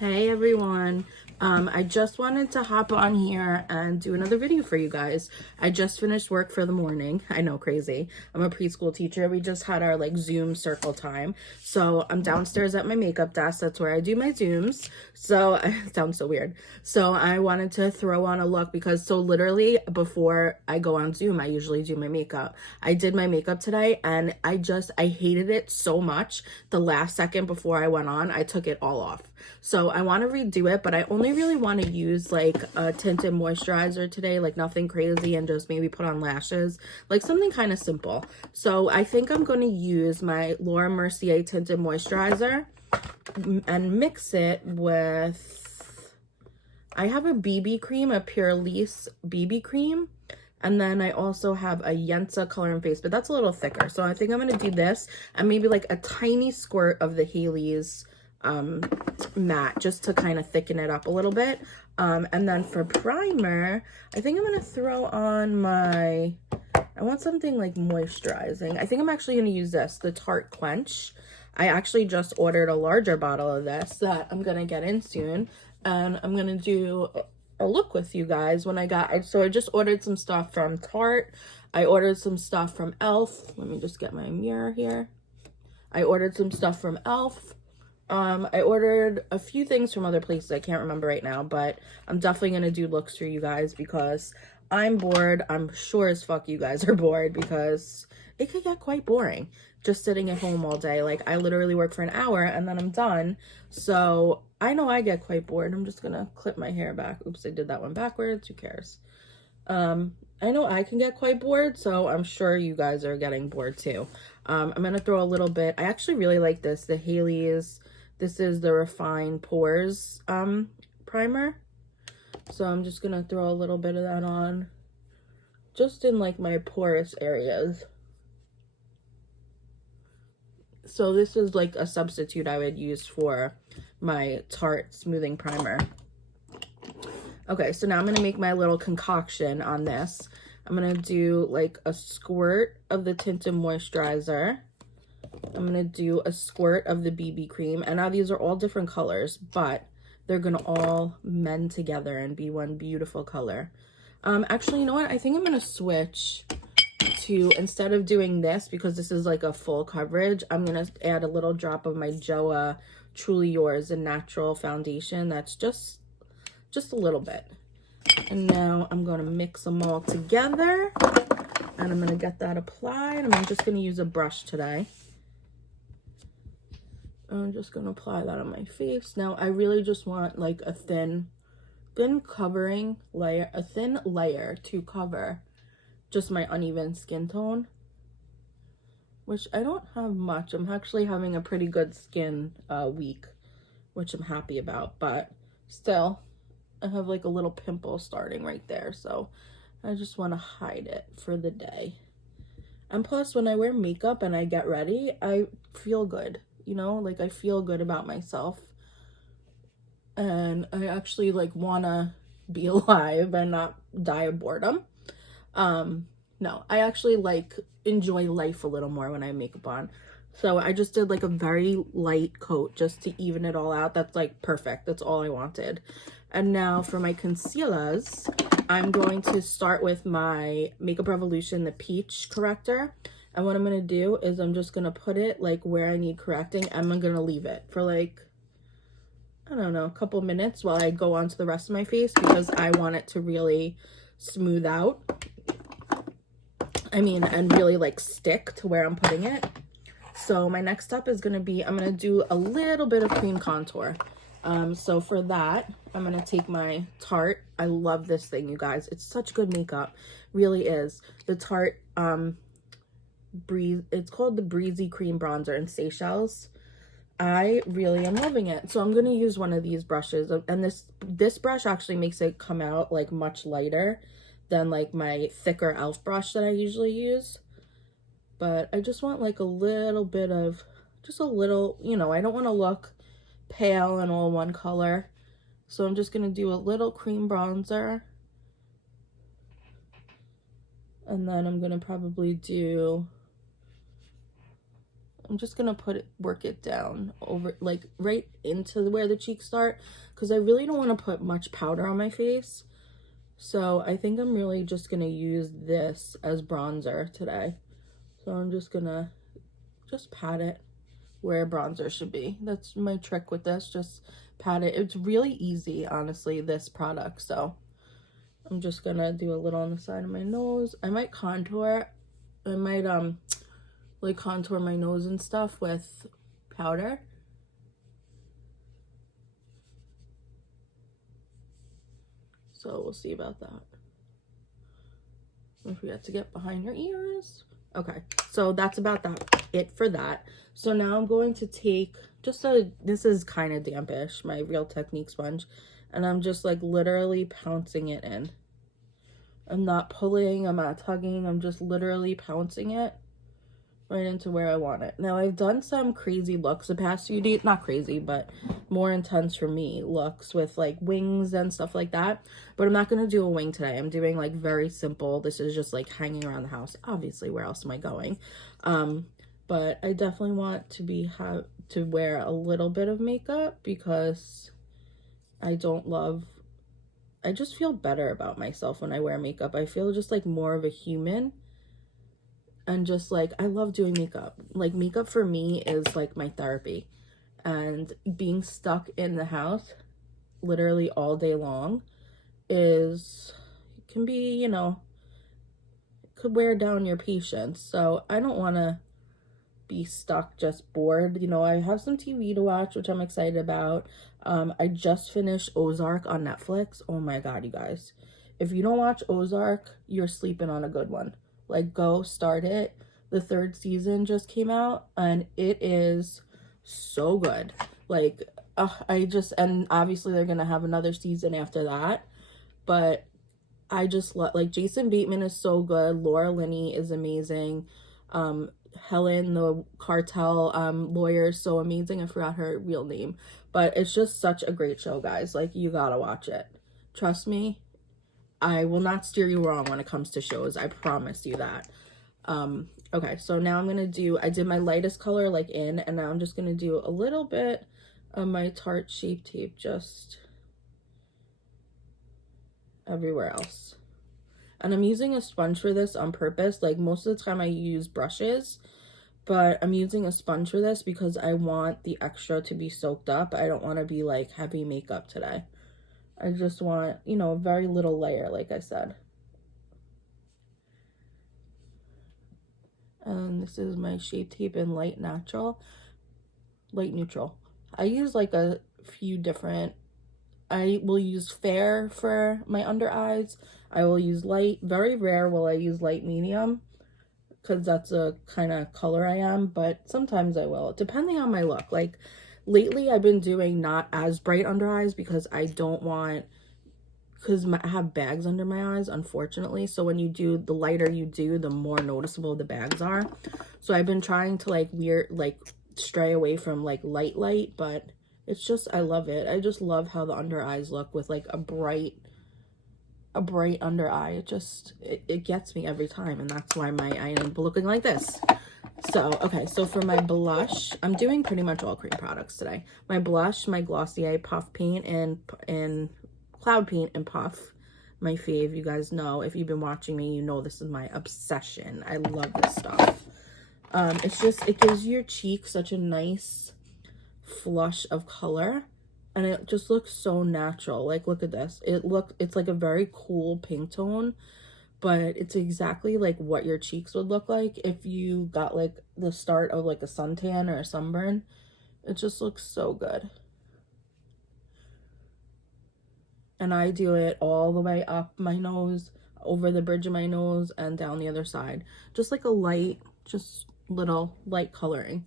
Hey everyone. I just wanted to hop on here and do another video for you guys. I just finished work for the morning. I know, crazy. I'm a preschool teacher. We just had our like Zoom circle time. So I'm downstairs at my makeup desk. That's where I do my Zooms. So it sounds so weird. So I wanted to throw on a look because literally before I go on Zoom, I usually do my makeup. I did my makeup today and I hated it so much. The last second before I went on, I took it all off. So I want to redo it, but I only really want to use like a tinted moisturizer today, like nothing crazy, and just maybe put on lashes, like something kind of simple. So I think I'm going to use my Laura Mercier tinted moisturizer and mix it with, I have a BB cream, a Pure Lisse BB cream. And then I also have a Yensa Color and Face, but that's a little thicker. So I think I'm going to do this and maybe like a tiny squirt of the Hailey's matte just to kind of thicken it up a little bit. And then for primer, I think I'm going to throw on I want something like moisturizing. I think I'm actually going to use this, the Tarte Quench. I actually just ordered a larger bottle of this that I'm going to get in soon. And I'm going to do a look with you guys when I just ordered some stuff from Tarte. I ordered some stuff from e.l.f. Let me just get my mirror here. I ordered some stuff from e.l.f. I ordered a few things from other places. I can't remember right now, but I'm definitely going to do looks for you guys because I'm bored. I'm sure as fuck you guys are bored because it could get quite boring just sitting at home all day. Like I literally work for an hour and then I'm done. So I know I get quite bored. I'm just going to clip my hair back. Oops, I did that one backwards. Who cares? I know I can get quite bored, so I'm sure you guys are getting bored too. I'm going to throw a little bit. I actually really like this. The Hailey's. This is the Refine Pores primer. So I'm just going to throw a little bit of that on just in like my porous areas. So this is like a substitute I would use for my Tarte Smoothing Primer. Okay, so now I'm going to make my little concoction on this. I'm going to do like a squirt of the tinted moisturizer. I'm going to do a squirt of the BB cream. And now these are all different colors, but they're going to all mend together and be one beautiful color. Actually, you know what? I think I'm going to switch to, instead of doing this, because this is like a full coverage, I'm going to add a little drop of my Joa Truly Yours, a natural foundation. That's just a little bit. And now I'm going to mix them all together. And I'm going to get that applied. I'm just going to use a brush today. I'm just going to apply that on my face. Now, I really just want like a thin covering layer, a thin layer to cover just my uneven skin tone, which I don't have much. I'm actually having a pretty good skin week, which I'm happy about, but still, I have like a little pimple starting right there, so I just want to hide it for the day. And plus, when I wear makeup and I get ready, I feel good. You know, like I feel good about myself. And I actually like want to be alive and not die of boredom. No, I actually like enjoy life a little more when I have makeup on. So I just did like a very light coat just to even it all out. That's like perfect. That's all I wanted. And now for my concealers, I'm going to start with my Makeup Revolution, the Peach Corrector. And what I'm going to do is I'm just going to put it like where I need correcting. And I'm going to leave it for like, I don't know, a couple minutes while I go on to the rest of my face because I want it to really smooth out. And really like stick to where I'm putting it. So my next step is going to be, I'm going to do a little bit of cream contour. So for that, I'm going to take my Tarte. I love this thing, you guys. It's such good makeup. Really is. The Tarte, it's called the Breezy Cream Bronzer in Seychelles. I really am loving it. So I'm going to use one of these brushes. And this brush actually makes it come out like much lighter than like my thicker e.l.f. brush that I usually use. But I just want like a little bit of, just a little, you know, I don't want to look pale and all one color. So I'm just going to do a little cream bronzer. And then I'm going to probably do I'm just gonna work it down over, like, right into where the cheeks start, because I really don't want to put much powder on my face. So I think I'm really just gonna use this as bronzer today. So I'm just gonna pat it where bronzer should be. That's my trick with this, just pat it. It's really easy, honestly, this product. So I'm just gonna do a little on the side of my nose. I might contour. I might like contour my nose and stuff with powder. So we'll see about that. Don't forget to get behind your ears. Okay, so that's about it for that. So now I'm going to take this is kind of dampish, my Real Technique sponge, and I'm just like literally pouncing it in. I'm not pulling, I'm not tugging, I'm just literally pouncing it right into where I want it. Now, I've done some crazy looks the past few days, not crazy, but more intense for me looks with like wings and stuff like that. But I'm not going to do a wing today. I'm doing like very simple. This is just like hanging around the house. Obviously, where else am I going? But I definitely want to wear a little bit of makeup because I just feel better about myself when I wear makeup. I feel just like more of a human. And just like, I love doing makeup. Like, makeup for me is like my therapy. And being stuck in the house literally all day long can be, could wear down your patience. So I don't want to be stuck just bored. I have some TV to watch, which I'm excited about. I just finished Ozark on Netflix. Oh my God, you guys. If you don't watch Ozark, you're sleeping on a good one. Like, go start it. The 3rd season just came out and it is so good. Like, and obviously they're gonna have another season after that, but I just love, like, Jason Bateman is so good. Laura Linney is amazing. Helen, the cartel lawyer, is so amazing. I forgot her real name, but it's just such a great show, guys. Like, you gotta watch it. Trust me, I will not steer you wrong when it comes to shows. I promise you that. Okay, so now I did my lightest color like in, and now I'm just gonna do a little bit of my Tarte Shape Tape just everywhere else. And I'm using a sponge for this on purpose. Like, most of the time I use brushes, but I'm using a sponge for this because I want the extra to be soaked up. I don't want to be like heavy makeup today. I just want, a very little layer, like I said. And this is my Shape Tape in light neutral. I use like a few different, I will use fair for my under eyes. I will use light. Very rare will I use light medium because that's a kind of color I am, but sometimes I will, depending on my look. Like, lately I've been doing not as bright under eyes because I don't want, because I have bags under my eyes, unfortunately. So when you do, the lighter you do, the more noticeable the bags are. So I've been trying to stray away from like light, but it's just, I love it. I just love how the under eyes look with like a bright under eye. It gets me every time, and that's why my eye is looking like this. So, okay, so for my blush, I'm doing pretty much all cream products today. My blush, my Glossier Puff Paint and Cloud Paint and Puff, my fave. You guys know, if you've been watching me, you know this is my obsession. I love this stuff. It gives your cheeks such a nice flush of color, and it just looks so natural. Like, look at this. It's like a very cool pink tone, but it's exactly like what your cheeks would look like if you got like the start of like a suntan or a sunburn. It just looks so good. And I do it all the way up my nose, over the bridge of my nose, and down the other side. Just like a light, just little light coloring.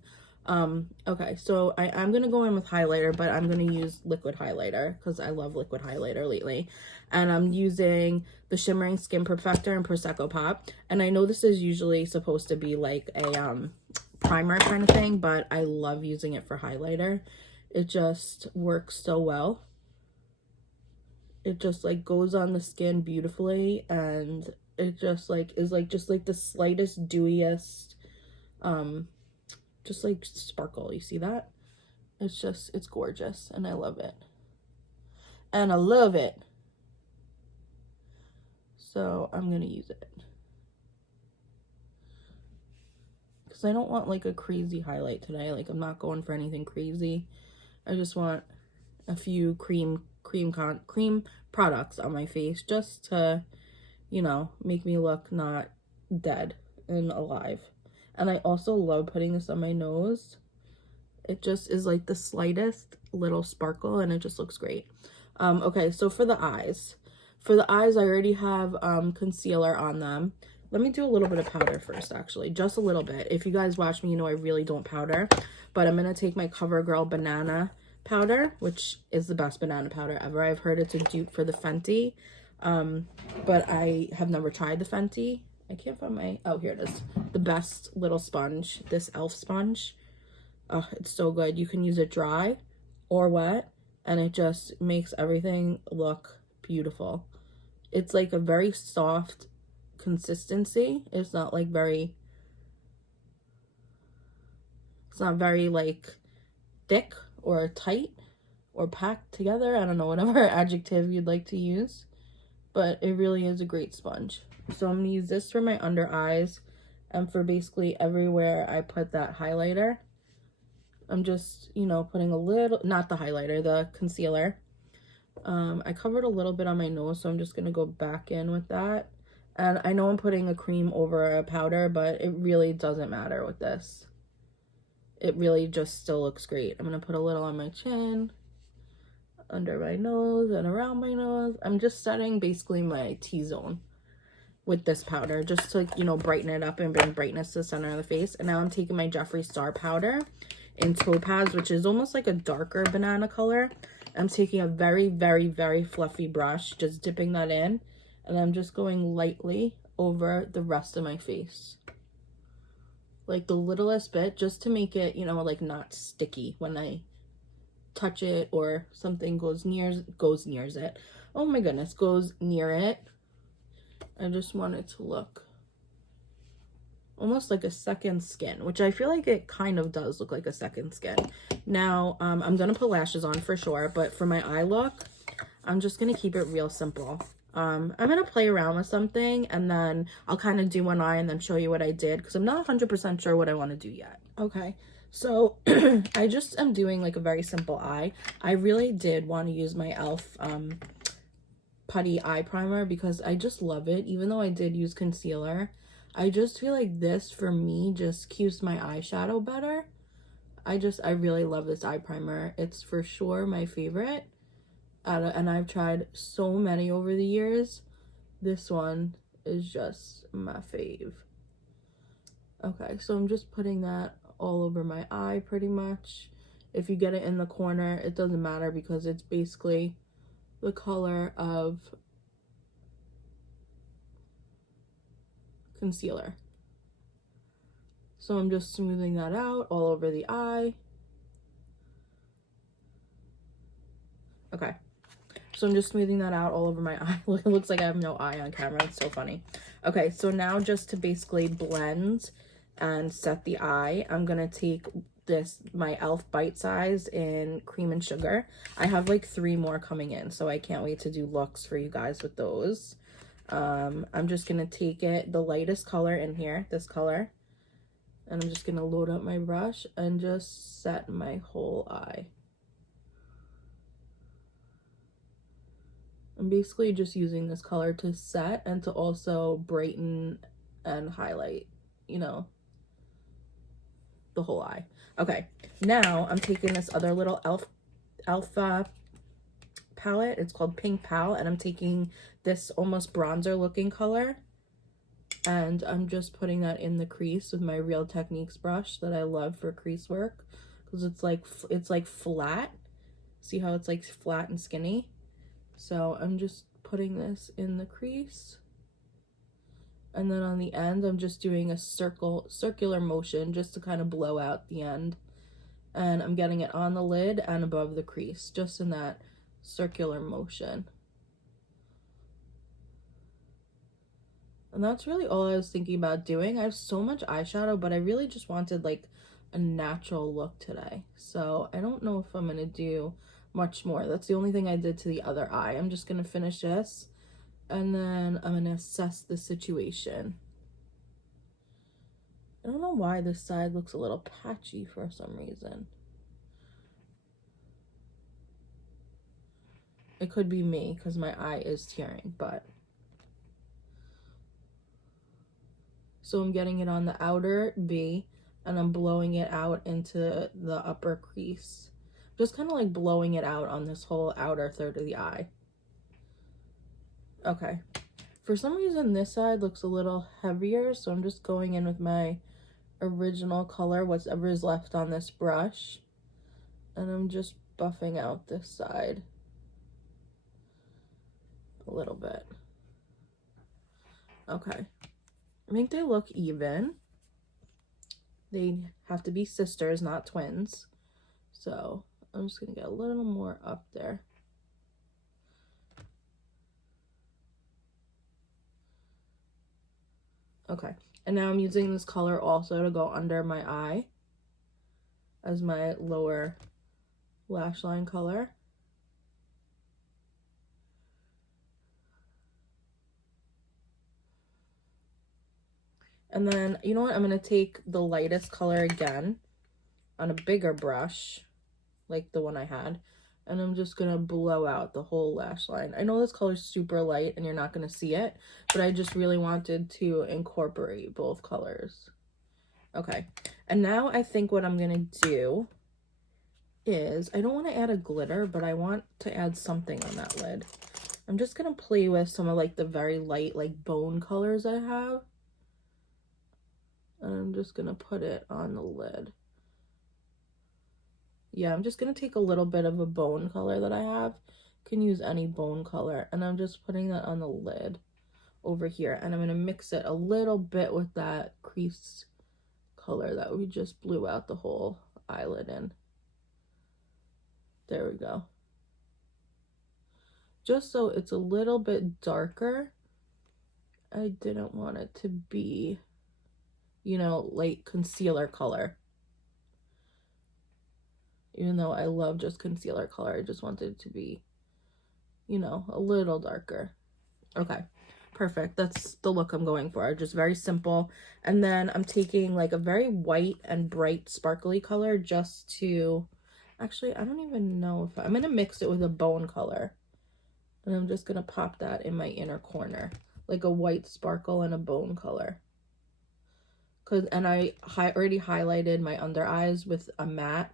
Okay, so I'm gonna go in with highlighter, but I'm gonna use liquid highlighter because I love liquid highlighter lately. And I'm using the Shimmering Skin Perfector and Prosecco Pop. And I know this is usually supposed to be like a primer kind of thing, but I love using it for highlighter. It just works so well. It just like goes on the skin beautifully, and it just like is like just like the slightest dewiest just like sparkle. You see that? It's gorgeous, and I love it. And I love it. So I'm gonna use it. Because I don't want like a crazy highlight today. Like, I'm not going for anything crazy. I just want a few cream products on my face just to, you know, make me look not dead and alive. And I also love putting this on my nose. It just is like the slightest little sparkle, and it just looks great. Okay, so for the eyes. For the eyes, I already have concealer on them. Let me do a little bit of powder first, actually. Just a little bit. If you guys watch me, you know I really don't powder. But I'm going to take my CoverGirl Banana powder, which is the best banana powder ever. I've heard it's a dupe for the Fenty. But I have never tried the Fenty. I can't find my... Oh, here it is. The best little sponge. This e.l.f. sponge. Oh, it's so good. You can use it dry or wet, and it just makes everything look beautiful. It's like a very soft consistency. It's not like very... It's not very like thick or tight or packed together. I don't know, whatever adjective you'd like to use. But it really is a great sponge. So I'm going to use this for my under eyes, and for basically everywhere I put that highlighter. I'm just, you know, putting a little, not the highlighter, the concealer. I covered a little bit on my nose, so I'm just going to go back in with that. And I know I'm putting a cream over a powder, but it really doesn't matter with this. It really just still looks great. I'm going to put a little on my chin, under my nose, and around my nose. I'm just setting basically my T-zone with this powder, just to, you know, brighten it up and bring brightness to the center of the face. And now I'm taking my Jeffree Star powder in Topaz, which is almost like a darker banana color. I'm taking a very, very, very fluffy brush, just dipping that in, and I'm just going lightly over the rest of my face. Like the littlest bit, just to make it, you know, like not sticky when I touch it or something goes near it. Oh my goodness, goes near it. I just want it to look almost like a second skin, which I feel like it kind of does look like a second skin. Now, I'm going to put lashes on for sure, but for my eye look, I'm just going to keep it real simple. I'm going to play around with something, and then I'll kind of do one eye and then show you what I did, because I'm not 100% sure what I want to do yet. Okay, so I just am doing like a very simple eye. I really did want to use my e.l.f. Putty eye primer because I just love it, even though I did use concealer. I just feel like this, for me, just keeps my eyeshadow better. I really love this eye primer. It's for sure my favorite. And I've tried so many over the years. This one is just my fave. Okay, so I'm just putting that all over my eye pretty much. If you get it in the corner, it doesn't matter because it's basically the color of concealer. So I'm just smoothing that out all over the eye. Okay. So I'm just smoothing that out all over my eye. It looks like I have no eye on camera. It's so funny. Okay, so now just to basically blend and set the eye, I'm going to take this, my e.l.f. Bite Size in Cream and Sugar. I have like 3 more coming in, so I can't wait to do looks for you guys with those. I'm just going to take it, the lightest color in here, this color, and I'm just going to load up my brush and just set my whole eye. I'm basically just using this color to set and to also brighten and highlight, you know, the whole eye. Okay, now I'm taking this other little e.l.f. palette. It's called Pink Pal, and I'm taking this almost bronzer looking color, and I'm just putting that in the crease with my Real Techniques brush that I love for crease work, because it's like flat. See how it's like flat and skinny? So I'm just putting this in the crease, and then on the end I'm just doing a circular motion just to kind of blow out the end, and I'm getting it on the lid and above the crease, just in that circular motion. And that's really all I was thinking about doing. I have so much eyeshadow, but I really just wanted like a natural look today. So I don't know if I'm going to do much more. That's the only thing I did to the other eye. I'm just going to finish this and then I'm going to assess the situation. I don't know why this side looks a little patchy for some reason. It could be me because my eye is tearing, but. So I'm getting it on the outer V and I'm blowing it out into the upper crease. Just kind of like blowing it out on this whole outer third of the eye. Okay. For some reason, this side looks a little heavier, so I'm just going in with my original color, whatever is left on this brush. And I'm just buffing out this side a little bit. Okay. I think they look even. They have to be sisters, not twins. So I'm just going to get a little more up there. Okay, and now I'm using this color also to go under my eye as my lower lash line color. And then, you know what, I'm going to take the lightest color again on a bigger brush, like the one I had, and I'm just going to blow out the whole lash line. I know this color is super light and you're not going to see it, but I just really wanted to incorporate both colors. Okay, and now I think what I'm going to do is, I don't want to add a glitter, but I want to add something on that lid. I'm just going to play with some of like the very light like bone colors I have. And I'm just going to put it on the lid. Yeah, I'm just going to take a little bit of a bone color that I have. You can use any bone color. And I'm just putting that on the lid over here. And I'm going to mix it a little bit with that crease color that we just blew out the whole eyelid in. There we go. Just so it's a little bit darker. I didn't want it to be, you know, like concealer color. Even though I love just concealer color, I just wanted it to be, you know, a little darker. Okay, perfect. That's the look I'm going for. Just very simple. And then I'm taking like a very white and bright sparkly color just to, actually, I don't even know if I'm going to mix it with a bone color. And I'm just going to pop that in my inner corner, like a white sparkle and a bone color. And I already highlighted my under eyes with a matte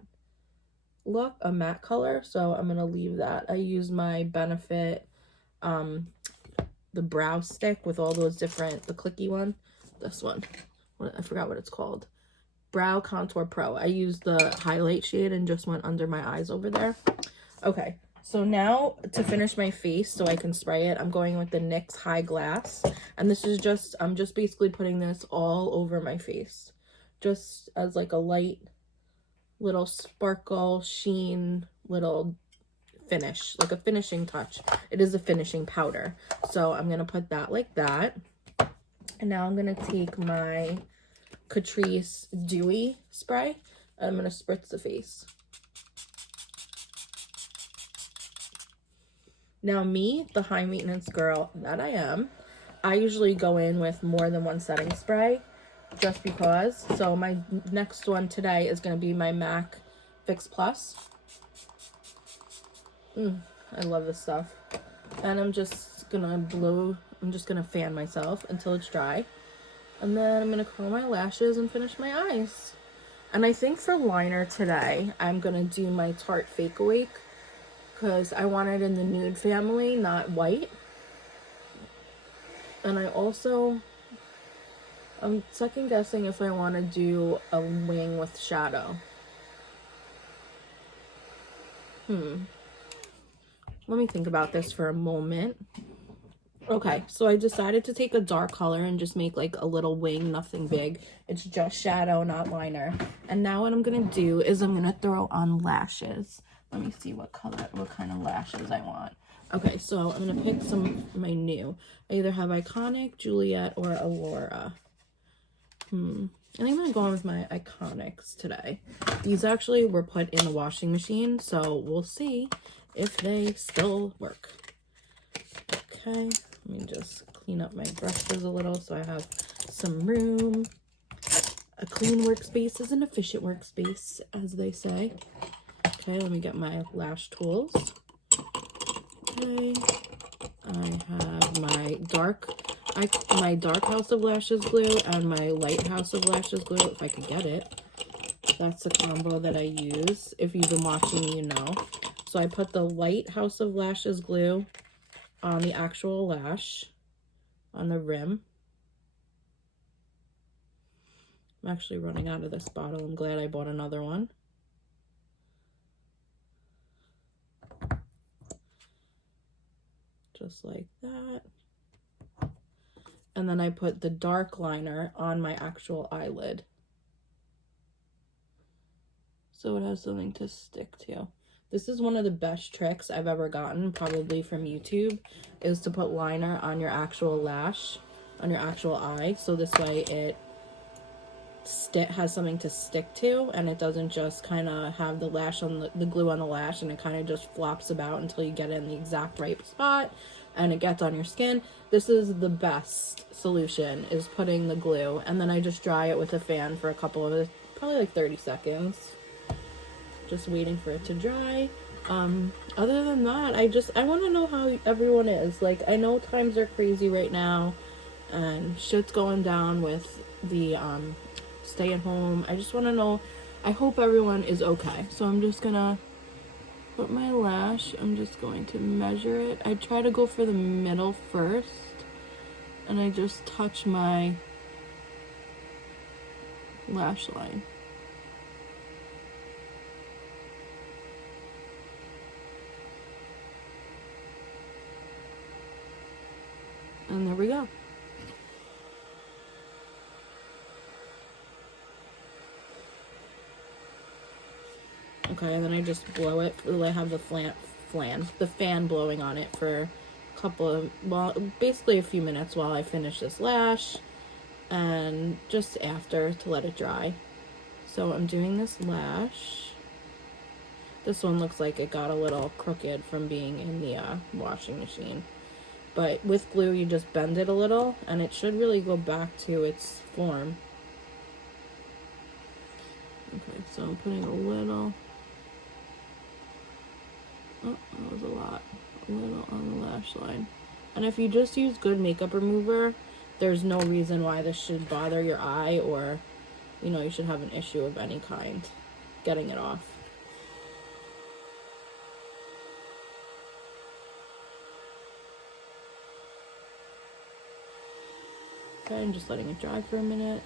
look, a matte color, so I'm going to leave that. I use my Benefit, the brow stick with all those different, the clicky one, this one, I forgot what it's called, Brow Contour Pro. I used the highlight shade and just went under my eyes over there. Okay, so now to finish my face so I can spray it, I'm going with the NYX High Glass. And this is just, I'm just basically putting this all over my face. Just as like a light little sparkle, sheen, little finish, like a finishing touch. It is a finishing powder. So I'm going to put that like that. And now I'm going to take my Catrice Dewy spray. And I'm going to spritz the face. Now me, the high maintenance girl that I am, I usually go in with more than one setting spray just because. So my next one today is going to be my MAC Fix Plus. I love this stuff. And I'm just going to fan myself until it's dry. And then I'm going to curl my lashes and finish my eyes. And I think for liner today, I'm going to do my Tarte Fake Awake, because I want it in the nude family, not white. And I'm second guessing if I want to do a wing with shadow. Let me think about this for a moment. Okay, so I decided to take a dark color and just make like a little wing, nothing big. It's just shadow, not liner. And now what I'm going to do is I'm going to throw on lashes. Let me see what kind of lashes I want. Okay, so I'm going to pick some of my new. I either have Iconic, Juliet, or Allura. I think I'm gonna go on with my Iconics today. These actually were put in the washing machine, so we'll see if they still work. Okay, let me just clean up my brushes a little so I have some room. A clean workspace is an efficient workspace, as they say. Okay, let me get my lash tools. Okay, I have my dark House of Lashes glue and my light House of Lashes glue, if I could get it. That's the combo that I use. If you've been watching, you know. So I put the light House of Lashes glue on the actual lash, on the rim. I'm actually running out of this bottle. I'm glad I bought another one. Just like that. And then I put the dark liner on my actual eyelid, so it has something to stick to. This is one of the best tricks I've ever gotten, probably from YouTube, is to put liner on your actual lash, on your actual eye, so this way it has something to stick to, and it doesn't just kind of have the lash on the glue on the lash and it kind of just flops about until you get it in the exact right spot and it gets on your skin. This is the best solution, is putting the glue, and then I just dry it with a fan for a couple of, probably like 30 seconds, just waiting for it to dry. Other than that, I want to know how everyone is. Like, I know times are crazy right now and shit's going down with the stay at home. I just want to know, I hope everyone is okay. So I'm just gonna put my lash, I'm just going to measure it. I try to go for the middle first, and I just touch my lash line. And there we go. Okay, and then I just blow it. I have the fan blowing on it for a couple of, well, basically a few minutes while I finish this lash, and just after to let it dry. So I'm doing this lash. This one looks like it got a little crooked from being in the washing machine. But with glue, you just bend it a little, and it should really go back to its form. Okay, so I'm putting a little... Oh, that was a lot. A little on the lash line. And if you just use good makeup remover, there's no reason why this should bother your eye, or, you know, you should have an issue of any kind getting it off. Okay, I'm just letting it dry for a minute.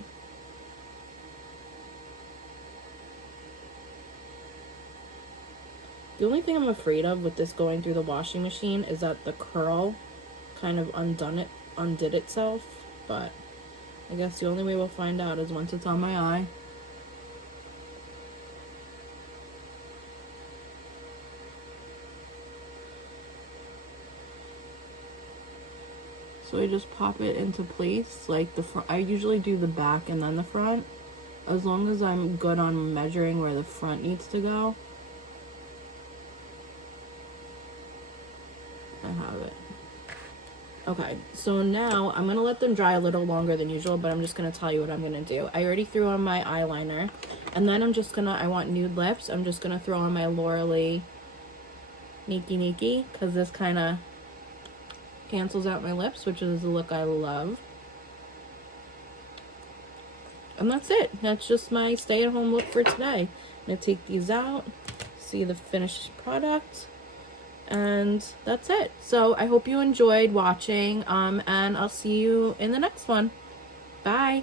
The only thing I'm afraid of with this going through the washing machine is that the curl kind of undid itself, but I guess the only way we'll find out is once it's on my eye. So I just pop it into place, like the front. I usually do the back and then the front, as long as I'm good on measuring where the front needs to go. I have it. Okay, so now I'm gonna let them dry a little longer than usual, but I'm just gonna tell you what I'm gonna do. I already threw on my eyeliner, and then I want nude lips. I'm just gonna throw on my Lauralee Nikki, because this kind of cancels out my lips, which is a look I love. And that's it. That's just my stay-at-home look for today. I'm gonna take these out, see the finished product, and that's it. So I hope you enjoyed watching, and I'll see you in the next one. Bye.